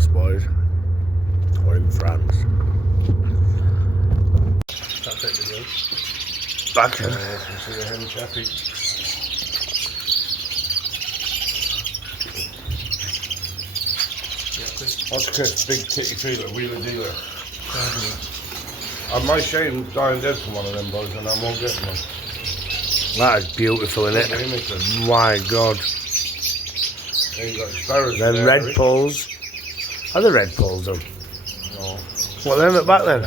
France, boys. We're in France. That's it, video. Back in. See the hen chappy. That's Chris, big titty feeler, wheeler dealer. And my shame's dying dead for one of them boys, and I won't get one. That is beautiful, isn't it? My God. Then you got sparrows. Them red poles. Are the red poles on? No. What, them at back then?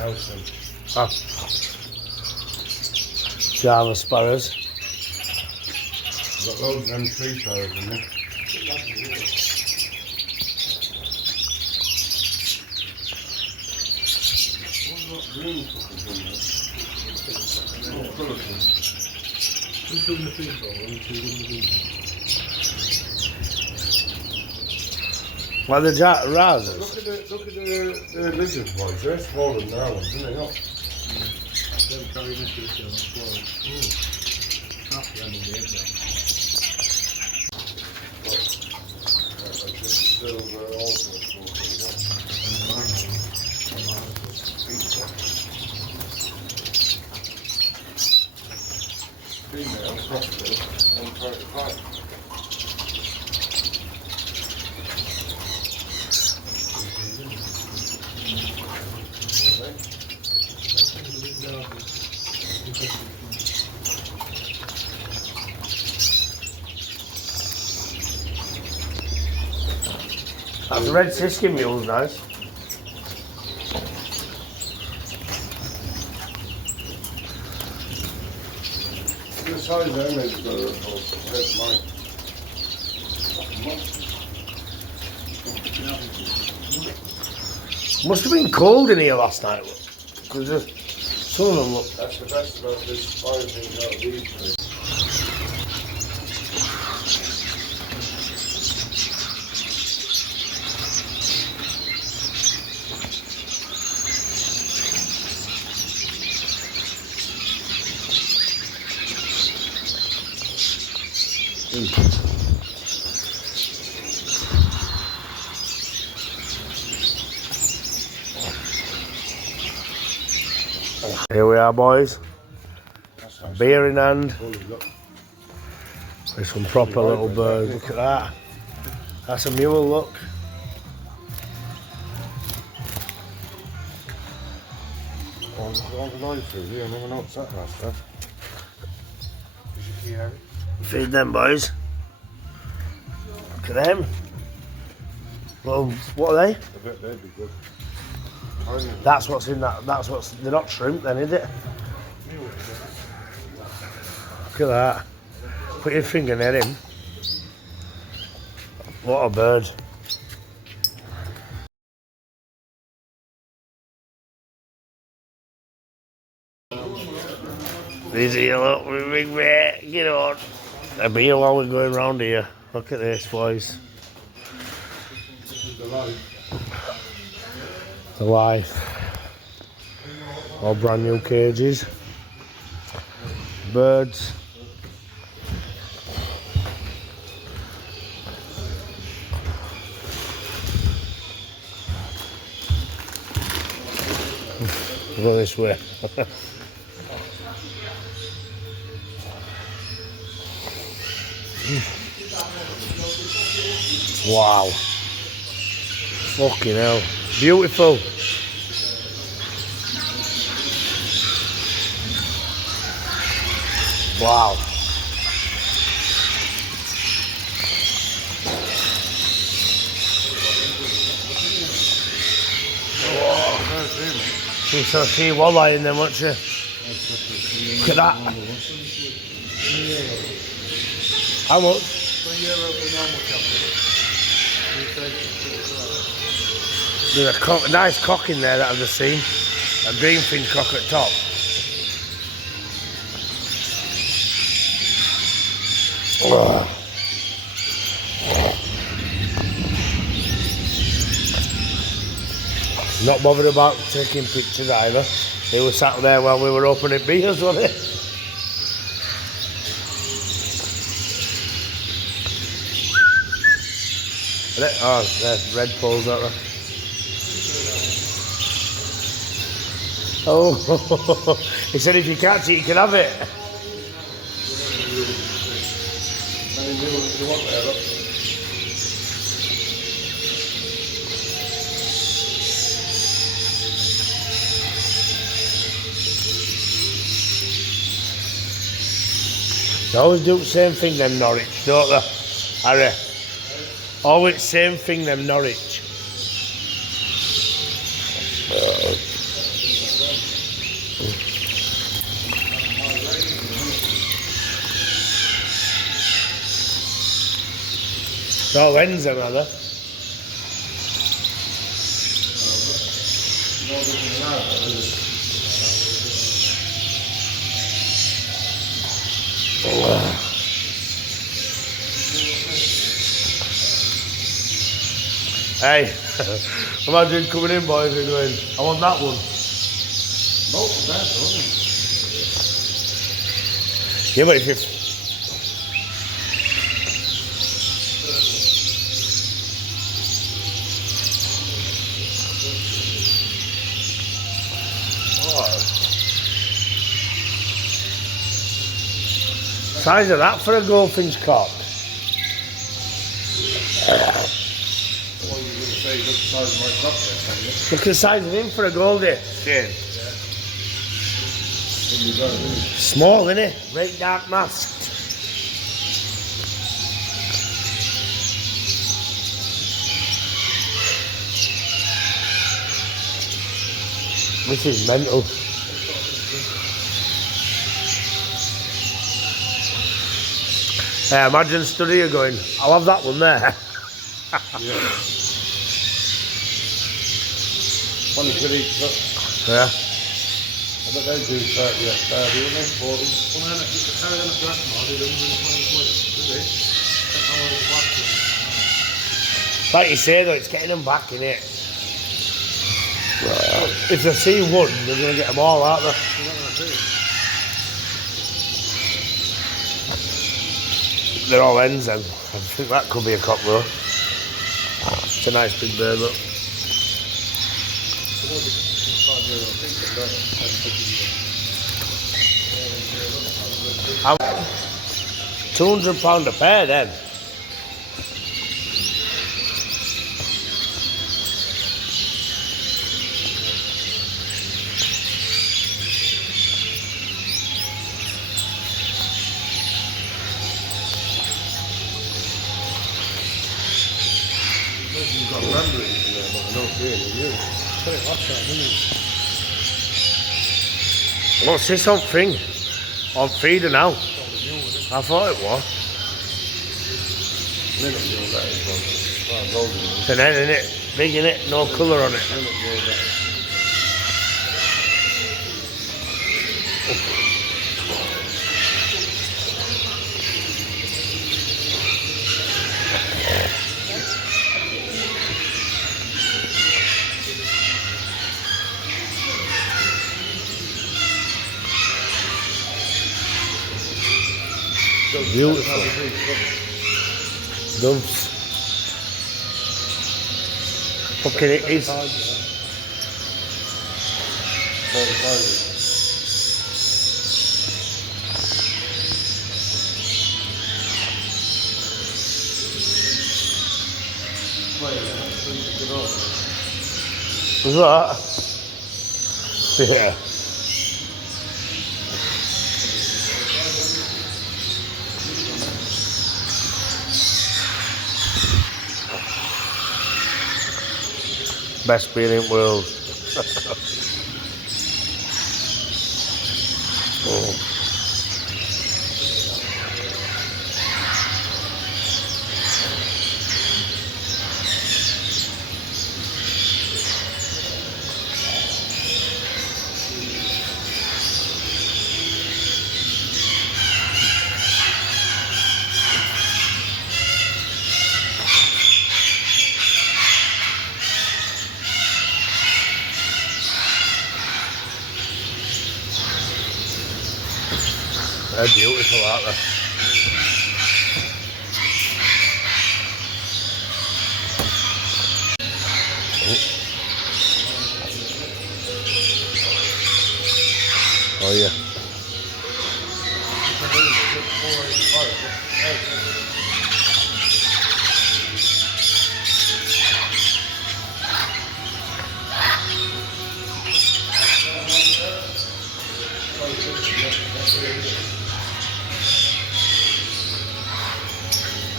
Ah. Java sparrows. Got loads of them tree sparrows in there. What are the razors? Look at the lizards, boys. They're smaller than our ones, aren't they? Not? They're carrying this to the tail and swallowing. Half the end of the egg now. Female, crocodile, 135. That's red siskin mule's nice. The size of them is got mine. Must have been cold in here last night. Because some of them look. That's the best about this fire thing out of these days. Here we are, boys. Beer in hand. With some proper little birds. Look at that. That's a mule, look. I never noticed that last time. Feed them, boys. Look at them. Well, what are they? I bet they'd be good. That's what's in that. That's what's. They're not shrimp, then, is it? Look at that. Put your finger near him. What a bird. He's here, look, with big mate. Get on. A beer while we're going round here. Look at this, boys. The life. All brand new cages. Birds. Go this way. Wow. Fucking hell. Beautiful. Wow. She's so she walleye in them, wasn't she? Look at that. How much? There's a nice cock in there that I've just seen. A greenfin cock at top. Ugh. Not bothered about taking pictures either. They were sat there while we were opening beers, wasn't it? Oh, there's red poles out there. Oh, he said if you can't eat, you can have it. And he knew what they want there, look. They always do the same thing, them Norwich, don't they? Harry? Always same thing, them Norwich. So when's them, are they? No different than that, is it? Hey, imagine coming in, boys, and going, I want that one. No, that's all. Yeah, but if you... Size of that for a goldfinch cock. What are you going to say? Look the size of my crop there, can you? Look at the size of him for a goldie. Shane. Small, innit? Very dark masked. This is mental. Imagine stood here going, I'll have that one there. Yeah. Funny for each look. Yeah. I bet they do 30 hectare, don't they? 40. Well, then if you carry on a black mod, they don't really find it, do they? Don't know where the black is. Like you say though, it's getting them back in it. If they see one, they're going to get them all, aren't they? You're not going to see it. They're all ends then. I think that could be a cock though. It's a nice big bird, look. So what we can start doing, I think that How £200 a pair then. You've got mandarins in there, but I don't see any new. put it last time, didn't it? What's this on thing? On feeder now. I thought it was. They're not new, that is one. Well, golden ones. It's an head, isn't it? Big, innit? No colour on it. They're not new, that is. Beautiful. Doves. Fucking it is. 45. Was that? Yeah. Best feeling in the world. Oh. They're beautiful, aren't they? Oh yeah.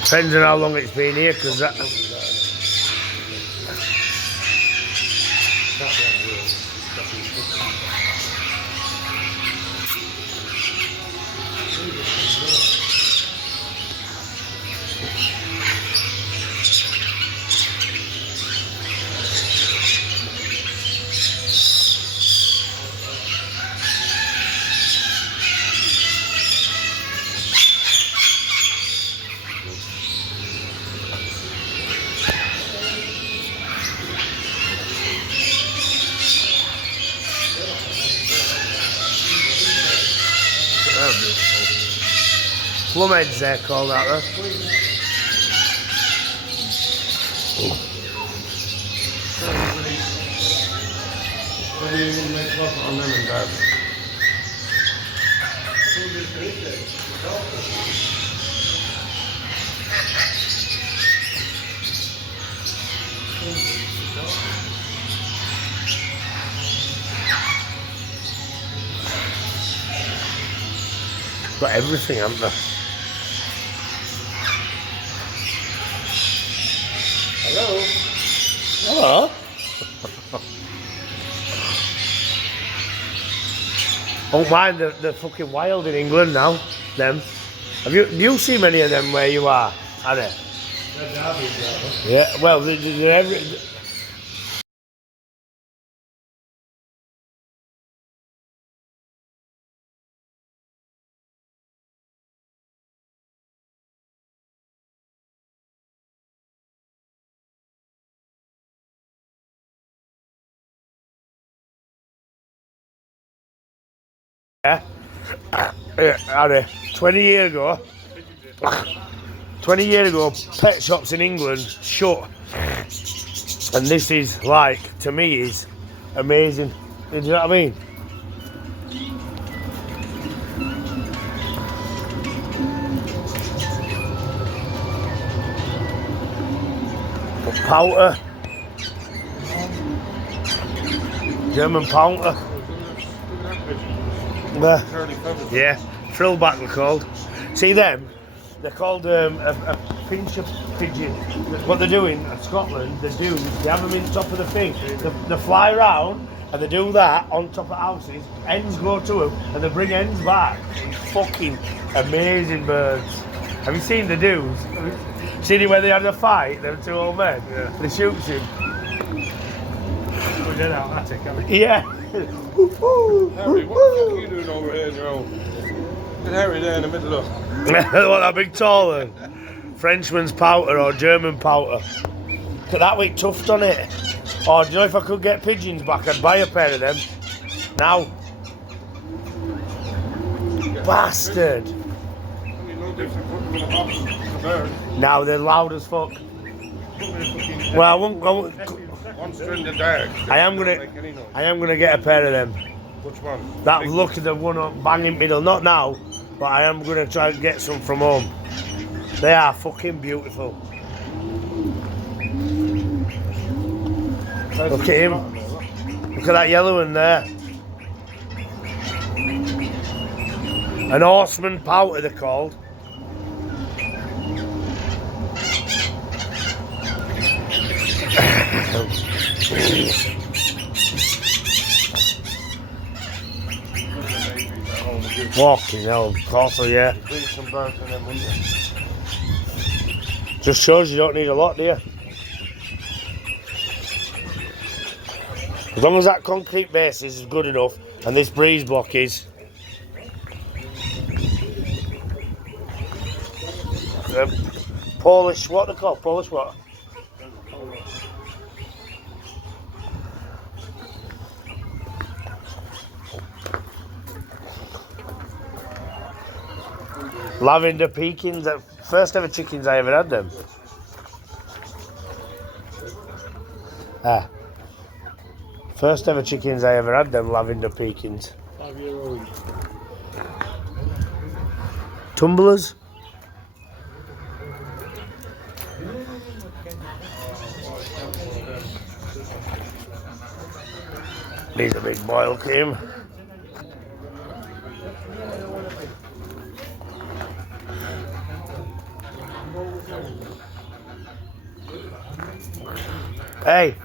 Depends on how long it's been here, because that. Plum heads they're called out there. On them and Dad. Got everything, haven't they? Hello? Hello. Don't mind, they're fucking wild in England now. Them. Do you see many of them where you are? Are they? Yeah. Well, they're every. Yeah. Are they? 20 years ago. 20 years ago, pet shops in England shut, and this is like, to me, is amazing. Do you know what I mean? Powder, German powder. Yeah, frillback they're called. See them? They're called a pincher pigeon. What they're doing in Scotland, they have them in top of the thing. They fly around and they do that on top of houses. Hens go to them and they bring hens back. Fucking amazing birds. Have you seen the dudes? Seen it where they had a fight? Them two old men. Yeah. They shoots him. We're dead out attic, haven't we? Yeah. Harry, what the fuck are you doing over here on your own? And Harry there in the middle of. What, that big taller? Frenchman's powder or German powder. Look at that with tuft on it. Oh, do you know if I could get pigeons back, I'd buy a pair of them. Now. Bastard. No different putting them in a box for birds. Now they're loud as fuck. Well, I won't. One string in the dark. I am gonna get a pair of them. Which one? That look at the one up banging middle. Not now, but I am gonna try and get some from home. They are fucking beautiful. Look at him. Look at that yellow one there. An horseman pouter they're called. Walking hell, of course, yeah. Just shows you don't need a lot, do you? As long as that concrete base is good enough and this breeze block is. Polish, what they call Polish what? Lavender Pekins, the first ever chickens I ever had them. First ever chickens I ever had them, Lavender Pekins. 5-year-old. tumblers. He's a big boy, look at him. Hey,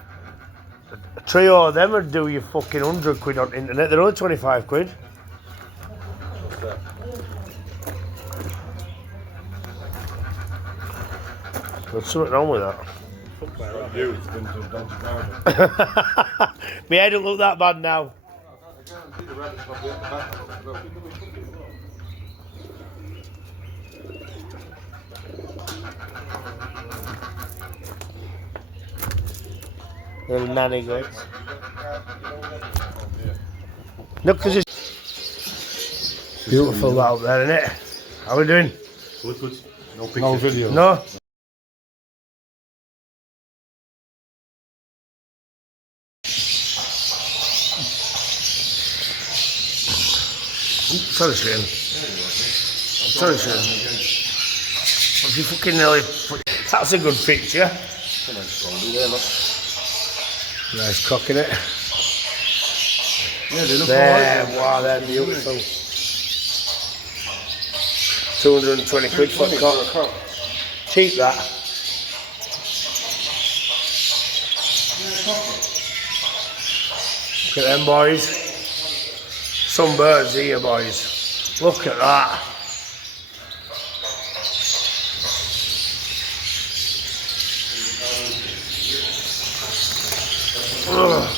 a trio of them would do you fucking 100 quid on internet. They're only 25 quid. There's something wrong with that. You, it's been to Dodgy. My head don't look that bad now. Little nanny goats. Look, because it's beautiful out there, isn't it? How we doing? Good, good. No pictures. No video. No? Sorry, Shane. Sorry, Shane. What you fucking nearly put... That's a good picture. Nice cock in it. Yeah, they look There, wow, they're beautiful. 220 quid for a cock. Cheap that. Look at them boys. Some birds here, boys. Look at that. Ugh.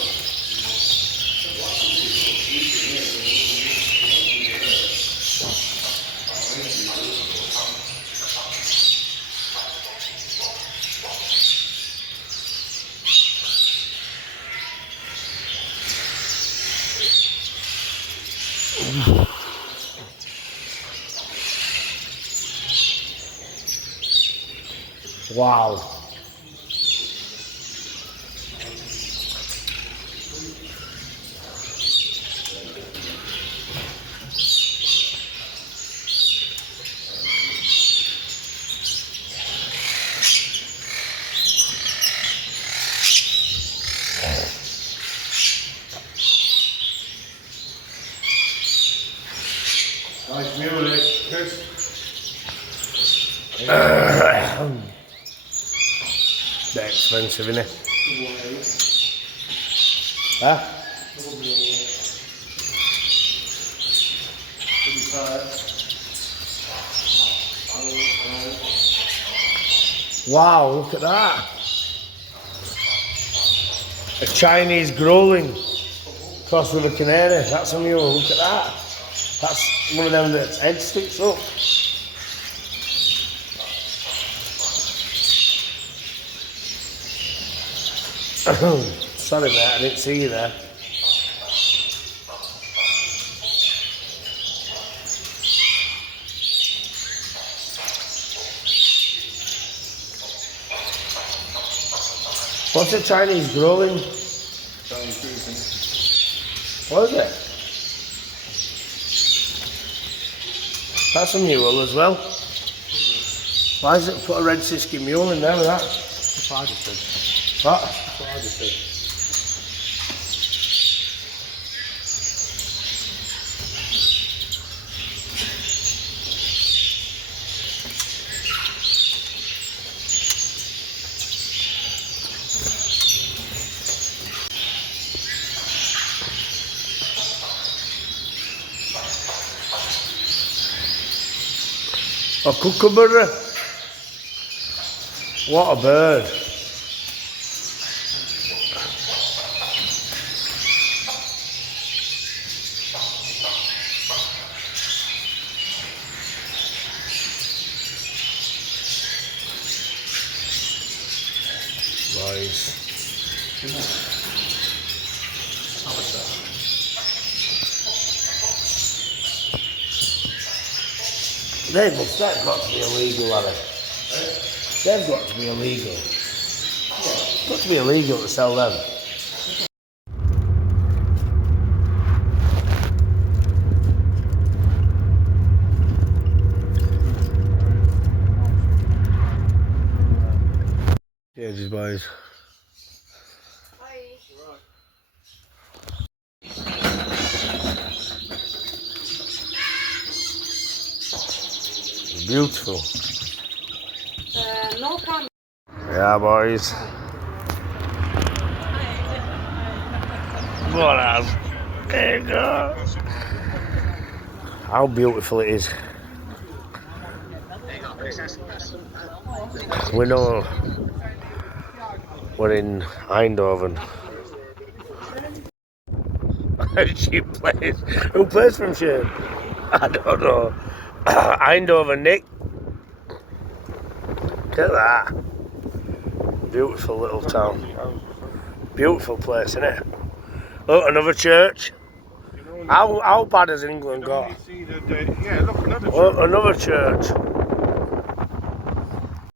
Wow. Nice music, Chris. They're expensive, innit? Huh? Wow, look at that. A Chinese growling crossed with a canary. That's a mule, look at that. That's one of them that's head sticks up. Sorry mate, I didn't see you there. What's a Chinese growling? Chinese food. What is it? That's a mule as well. Why is it put a red sisky mule in there with that? That's what I just said. What? That's what I just said. A kookaburra. What a bird. Nice. They've got to be illegal, Alice. They've got to be illegal. It's got to be illegal to sell them. cottages, boys. Beautiful. No comment. Yeah, boys. What else? There you go. How beautiful it is. We know we're in Eindhoven. She plays. Who plays from Shane? I don't know. Eindhoven, Nick. Look at that. Beautiful little town. Beautiful place, isn't it? Oh, another church. How bad has England got? Yeah, look, another Oh, another church.